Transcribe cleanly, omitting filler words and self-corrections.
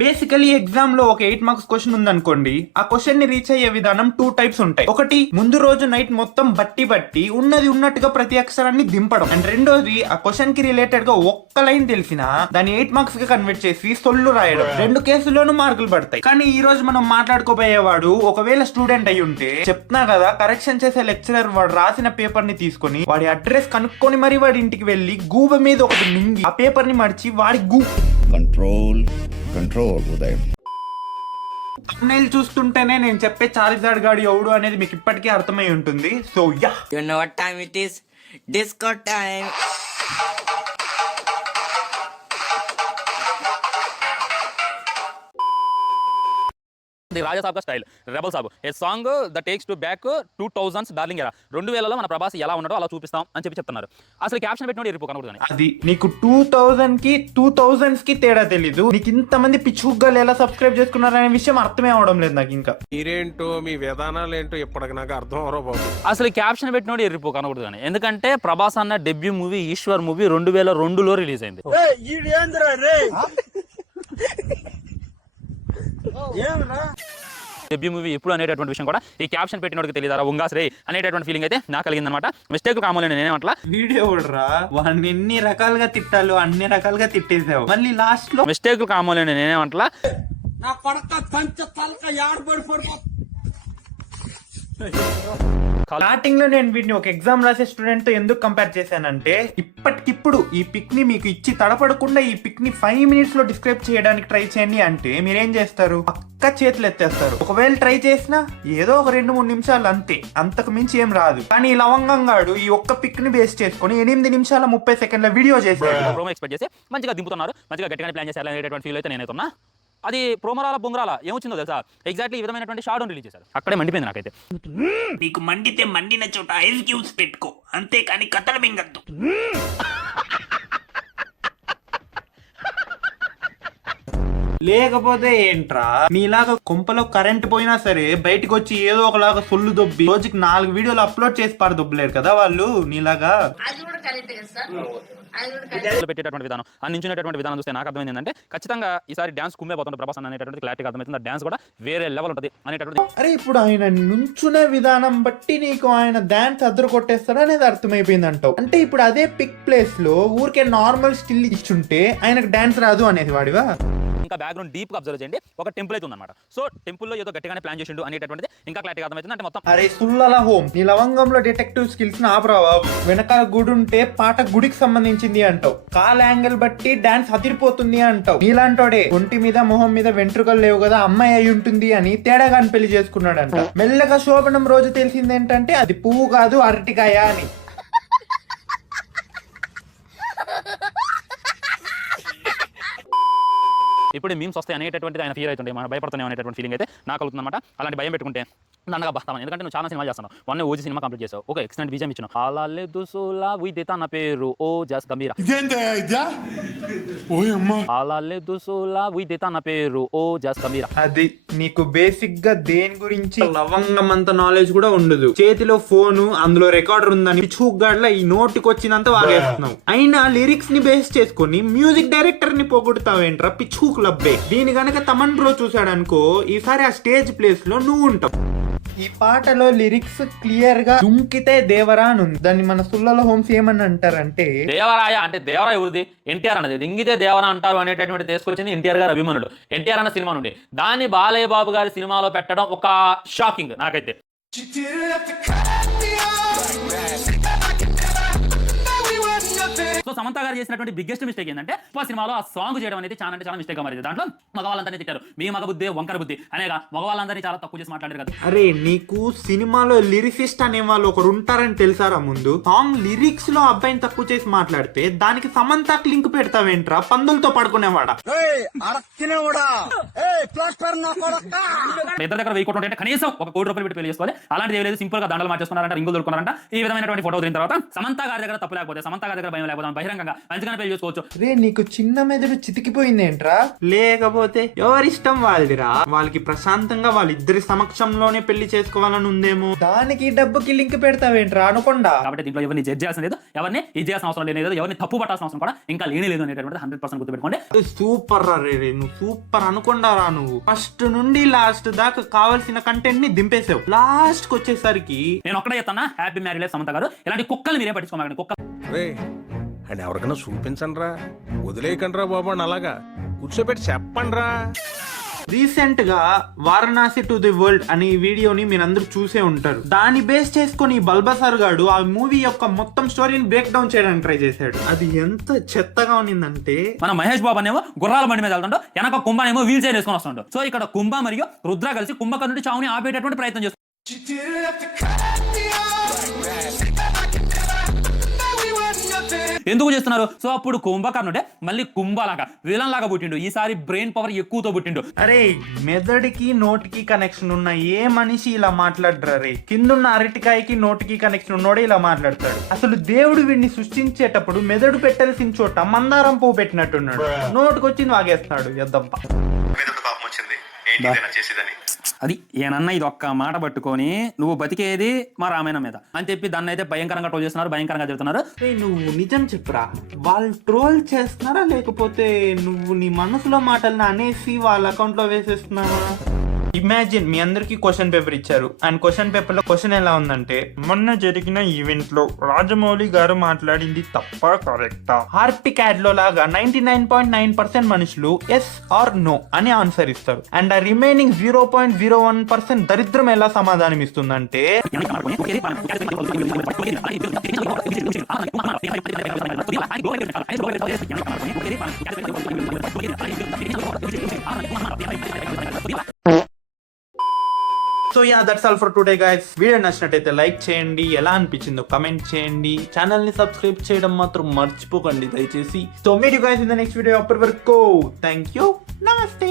Basically exam లో ఒక 8 marks question ఉందనుకోండి, ఆ క్వశ్చన్ ని రీచ్ అయ్యే విధానం 2 టైప్స్ ఉంటాయి. ఒకటి, ముందు రోజు నైట్ మొత్తం బట్టి ఉన్నది ఉన్నట్టుగా ప్రతి అక్షరాన్ని దింపడం. అండ్ రెండోది, ఆ క్వశ్చన్ కి రిలేటెడ్ గా ఒక్క లైన్ తెలిసినా దాన్ని 8 మార్క్స్ గా కన్వర్ట్ చేసి సొల్లు రాయడం. రెండు కేసుల్లోనూ మార్కులు పడతాయి. కానీ ఈ రోజు మనం మాట్లాడుకోబోయేవాడు ఒకవేళ స్టూడెంట్ అయి ఉంటే, చెప్తున్నా కదా, కరెక్షన్ చేసే లెక్చరర్ వాడు రాసిన పేపర్ ని తీసుకొని వాడి అడ్రస్ కనుక్కొని మరి వాడి ఇంటికి వెళ్లి గూబ మీద ఒకటి మింగి ఆ పేపర్ ని మడిచి వాడి కంట్రోల్ ఉదయం. thumbnail చూస్తుంటేనే నేను చెప్పే చార్జార్డ్ గాడు ఎవడు అనేది మీకు ఇప్పటికే అర్థమై ఉంటుంది. So ya, You know what time it is? Disco time. The Raja Saab కా style rebel Saab a song the takes to back 2000s darling era 2000లో మన ప్రభాస్ ఎలా ఉన్నాడో అలా చూపిస్తాం అని చెప్తున్నారు. అసలు క్యాప్షన్ పెట్టినోడు ఇరుపు కనబడుతుంది. అది నీకు 2000 కి 2000s కి తేడా తెలీదు. నీకు ఇంతమంది పిచ్చుగ్గాలు ఎలా సబ్స్క్రైబ్ చేసుకున్నారనే విషయం అర్థమే అవడం లేదు నాకు. ఇంకా మీరేంటో మీ విధానాలు ఏంటో ఇప్పటికి నాకు అర్థం అవరో బాబు. అసలు క్యాప్షన్ పెట్టినోడు ఇరుపు కనబడుతుంది. ఎందుకంటే ప్రభాస్ అన్న డెబ్యూ మూవీ ఈశ్వర్ మూవీ 2002లో రిలీజ్ అయింది. డెబ్యూ మూవీ ఎప్పుడు అనేటటువంటి విషయం కూడా ఈ క్యాప్షన్ పెట్టినోడికి తెలియదా ఉంగాసరే అనేటటువంటి ఫీలింగ్ అయితే నాకు కలిగిందనమాట. మిస్టేక్ కావాలని నేనేమంటా, వీడియో రా వాడిని ఎన్ని రకాలుగా తిట్టాలో అన్ని రకాలుగా తిట్టేసావు. మళ్ళీ లాస్ట్ లో మిస్టేక్ కావాలని నేనేమంటా, స్టార్టింగ్ లో నేను వీడిని ఒక ఎగ్జామ్ రాసే స్టూడెంట్ తో ఎందుకు కంపేర్ చేశానంటే, ఇప్పటికిప్పుడు ఈ పిక్ ని మీకు ఇచ్చి తడపడకుండా ఈ పిక్ ని 5 minutes లో డిస్క్రైబ్ చేయడానికి ట్రై చేయండి అంటే మీరేం చేస్తారు? పక్క చేతులు ఎత్తేస్తారు. ఒకవేళ ట్రై చేసినా ఏదో ఒక 2-3 నిమిషాలు అంతే, అంతకు మించి ఏం రాదు. కానీ ఈ లవంగంగాడు ఈ ఒక్క పిక్ ని బేస్ చేసుకుని 8 నిమిషాల 30 సెకండ్ల వీడియో చేశాడు. ప్రోమో ఎక్స్పెక్ట్ చేసి మంచిగా దింపుతున్నారు, మంచిగా గట్టిగానే ప్లాన్ చేశారు అనేటటువంటి ఫీల్ అయితే నేనైతున్నా. అది ప్రోమరాల బొంగరాల ఏమొచ్చిందో తెలుసా, ఎగ్జాక్ట్లీ ఈ విధమైనటువంటి షార్ట్ రిలీజ్ చేశారు. అక్కడే మండిపోయింది నాకైతే. నీకు మండితే మండిన చోట ఐస్ క్యూబ్స్ పెట్టుకో, అంతేకాని కథలు మింగద్దు. లేకపోతే ఏంట్రా, నీలాగా కొంపలో కరెంట్ పోయినా సరే బయటకు వచ్చి ఏదో ఒకలాగా సొల్లు దొబ్బి రోజుకి 4 వీడియోలు అప్లోడ్ చేసి దొబ్బలేరు కదా వాళ్ళు నీలాగా. పెట్టేటటువంటి విధానం, ఆ నించునేటటువంటి విధానం చూస్తే నాకు అర్థమైంది ఏంటంటే ఖచ్చితంగా ఈసారి డాన్స్ కుమ్మే పోతుంది ప్రభాస్ అనేటటువంటి క్లారిటీ అర్థమవుతుంది. ఆ డాన్స్ కూడా వేరే లెవెల్ ఉంటుంది అనేటటువంటి. అరే ఇప్పుడు ఆయన నుంచునే విధానం బట్టి నీకు ఆయన డాన్స్ అద్దరు కొట్టేస్తాడు అనేది అర్థమైపోయింది అంటావు. అంటే ఇప్పుడు అదే పిక్ ప్లేస్ లో ఊరికే నార్మల్ స్టిల్ ఇచ్చుంటే ఆయనకు డాన్స్ రాదు అనేది వాడివా? ఇంకా బ్యాక్గ్రౌండ్ డీప్ గా అబ్జర్వ్ చేయండి, ఒక టెంపుల్ అయితే ఉందన్నమాట. సో టెంపుల్ లో ఏదో గట్టిగానే ప్లాన్ చేసిండు అనేటటువంటిది ఇంకా క్లారిటీ అర్థమవుతుంది. అంటే మొత్తం అరే సుల్లల హోమ్, నీ లవంగంలో డిటెక్టివ్ స్కిల్స్ ని ఆపరావా? వెనకాల గుడి ఉంటే పాట గుడికి సంబంధించింది అంటావు, కాల్ యాంగిల్ బట్టి డాన్స్ అదిరిపోతుంది అంటావు. నీలాంటోడే ఒంటి మీద మొహం మీద వెంట్రుకలు లేవు కదా, అమ్మాయి అయి ఉంటుంది అని తేడాగాని పెళ్లి చేసుకున్నాడంట. మెల్లగా శోభనం రోజు తెలిసింది ఏంటంటే అది పువ్వు కాదు అరటికాయ అని. ఇప్పుడు మీమ్స్ వస్తాయి అనేటటువంటిది ఆయన ఫీల్ అవుతుండే, మనం భయపడుతున్నాం అనేటటువంటి ఫీలింగ్ అయితే నాకు కలుగుతుంది అనమాట. అలాంటి భయం పెట్టుకుంటే దండగా బస్తాను. ఎందుకంటే నువ్వు చాలా సినిమాలు చేస్తాను, వన్ ఓజీ సినిమా కంప్లీట్ చేసావు, ఒక ఎక్సలెంట్ విజయం ఇచ్చిన అలాలే దుసోలా ఉయిదేతా నా పేరు ఓ జస్ గంభీరా, అలాలే దుసోలా ఉయిదేతా నా పేరు ఓ జస్ గంభీరా. అది నీకు బేసిక్ గా దేని గురించి లవంగం అంత నాలెడ్జ్ కూడా ఉండదు. చేతిలో ఫోను, అందులో రికార్డర్ ఉందని చూగ్గాడ్లా ఈ నోటికి వచ్చినంత వాగేస్తున్నావు. అయినా లిరిక్స్ ని బేస్ చేసుకుని మ్యూజిక్ డైరెక్టర్ ని పోగొడతావేంట్రా పిచ్చూకు లబ్బే. దీని గనక తమన్ బ్రో చూసాడనుకో, ఈసారి ఆ స్టేజ్ ప్లేస్ లో నువ్వు ఉంటావు. ఈ పాటలో లిరిక్స్ క్లియర్ గా దుంకితే దేవరా అని ఉంది. దాన్ని మన సుల్లలో హోమ్స్ ఏమని అంటారంటే, దేవరాయ అంటే దేవరాయ ఎవరిది? ఎన్టీఆర్ అన్నది. దింగితే దేవరా అంటారు అనేటటువంటి తీసుకొచ్చింది ఎన్టీఆర్ గారు అభిమానుడు. ఎన్టీఆర్ అన్న సినిమా నుండి దాన్ని బాలయ్య బాబు గారి సినిమాలో పెట్టడం ఒక షాకింగ్ నాకైతే. సో సమంత గారు చేసినటువంటి బిగ్గెస్ట్ మిస్టేక్ ఏంటంటే ఆ సినిమాలో ఆ సాంగ్ చేయడం అనేది చాలా అంటే చాలా మిస్టేక్ గా మారింది. దాంట్లో మగవాళ్ళందరినీ తిట్టారు, మీ మగ బుద్ధి వంకర బుద్ధి అనేగా మగవాళ్ళందరినీ చాలా తక్కువ చేసి మాట్లాడారు కదా. అరే నీకు సినిమాలో లిరిసిస్ట్ అనే వాళ్ళు ఒకరు ఉంటారని తెలుసారా? ముందు సాంగ్ లిరిక్స్ లో అబ్బాయిని తక్కువ చేసి మాట్లాడితే దానికి సమంతకు లింక్ పెడతావేంట్రా పందులతో పడుకునేవాడా? ఇద్దరు దగ్గర 1000 కోట్లు అంటే కనీసం 1 కోటి రూపాయలు పెట్టి పెళ్లి చేసుకోవాలి. అలాంటిది ఏం లేదు, సింపుల్ గా దండలు మార్చేసుకున్నారంట, రింగులు దొరుకున్నారంట. ఈ విధమైనటువంటి ఫోటో దిగిన తర్వాత సమంత గారి దగ్గర తప్పు లేకపోతే, సమంత గారి దగ్గర భయం లేకపోతే బహిరంగంగా మంచిగానే పెళ్లి చేసుకోవచ్చు. రే నీకు చిన్న మెదడు చితికిపోయింది ఏంట్రా? లేకపోతే ఎవరిష్టం వాళ్ళదిరా, వాళ్ళకి ప్రశాంతంగా వాళ్ళిద్దరి సమక్షంలోనే పెళ్లి చేసుకోవాలని ఉందేమో, దానికి డబ్బుకి లింక్ పెడతావేంట్రా అనుకుండా. కాబట్టి దీంట్లో ఎవరిని జడ్జ్ చేయాల్సిన లేదు, ఎవరిని ఇది చేయాల్సిన అవసరం లేదు, ఎవరిని తప్పు పట్టాల్సిన అవసరం కూడా ఇంకా లేని లేదు అనేటువంటి 100% గుర్తుపెట్టుకోండి. సూపర్ రా రే, నువ్వు సూపర్ అనుకుండా రా. నువ్వు ఫస్ట్ నుండి లాస్ట్ దాకా కావాల్సిన కంటెంట్ ని దింపేసావు. లాస్ట్ కి వచ్చేసరికి నేను ఒక్కడే చెప్తాను, హ్యాపీ మ్యారేజ్ లైఫ్ సమంత గారు. ఇలాంటి కుక్కలు మీరే పట్టించుకోమాకండి. కుక్క రే అండ్ ఎవరికైనా చూపించండి రా, వదిలేయకండి రా బాబు అని అలాగా కూర్చోబెట్టి చెప్పండి రా. రీసెంట్ గా వారణాసి టు ది వరల్డ్ అనే వీడియోని మీరందరూ చూసే ఉంటారు. దాన్ని బేస్ చేసుకుని బల్బసార్ గాడు ఆ మూవీ యొక్క మొత్తం స్టోరీని బ్రేక్ డౌన్ చేయడానికి ట్రై చేశాడు. అది ఎంత చెత్తగా ఉన్నిందంటే, మన మహేష్ బాబు అనేమో గుర్రాల బండి మీద వెళ్తుండో, వెనక కుంభ ఏమో వీల్ చైర్ వేసుకొని వస్తుండో. సో ఇక్కడ కుంభ మరియు రుద్ర కలిసి కుంభకర్ణుడి చావుని ఆపేటటువంటి ప్రయత్నం చేస్తారు. ఎందుకు చేస్తున్నారు? సో అప్పుడు కుంభకర్ణుడే మళ్ళీ కుంభలాగా విలన్ లాగా పుట్టిండు. ఈసారి బ్రెయిన్ పవర్ ఎక్కువతో పుట్టిండు. అరే మెదడుకి నోటికి కనెక్షన్ ఉన్న ఏ మనిషి ఇలా మాట్లాడరా రే? కిందున్న అరటికాయకి నోటికి కనెక్షన్ ఉన్నోడే ఇలా మాట్లాడతాడు. అసలు దేవుడు వీడిని సృష్టించేటప్పుడు మెదడు పెట్టాల్సిన చోట మందారం పువ్వు పెట్టినట్టున్నాడు. నోటికి వచ్చింది వాగేస్తాడు. ఎద్దబ్బా అది ఏనన్నా ఇది ఒక్క మాట పట్టుకొని నువ్వు బతికేది మా రామాయణం మీద అని చెప్పి దాన్ని అయితే భయంకరంగా ట్రోల్ చేస్తున్నారు, భయంకరంగా చెప్తున్నారు. నువ్వు నిజం చెప్పురా, వాళ్ళు ట్రోల్ చేస్తున్నారా లేకపోతే నువ్వు నీ మనసులో మాటలను అనేసి వాళ్ళ అకౌంట్ లో వేసేస్తున్నావా? ఇమాజిన్ మీ అందరికి క్వశ్చన్ పేపర్ ఇచ్చారు అండ్ క్వశ్చన్ పేపర్ లో క్వశ్చన్ ఎలా ఉందంటే, మొన్న జరిగిన ఈవెంట్ లో రాజమౌళి గారు మాట్లాడింది తప్ప కరెక్టా? హార్పిక్ యాడ్ లో లాగా 99.9% మనుషులు ఎస్ ఆర్ నో అని ఆన్సర్ ఇస్తారు అండ్ ఆ రిమైనింగ్ 0.01% దరిద్రం ఎలా సమాధానం ఇస్తుందంటే, so ya that's all for today guys. Video నచ్చినట్టయితే లైక్ చేయండి, ఎలా అనిపించిందో కమెంట్ చేయండి, ఛానల్ ని సబ్స్క్రైబ్ చేయడం మాత్రం మర్చిపోకండి దయచేసి. So meet you guys in the next video. అప్పటి వరకు థ్యాంక్ యూ, నమస్తే.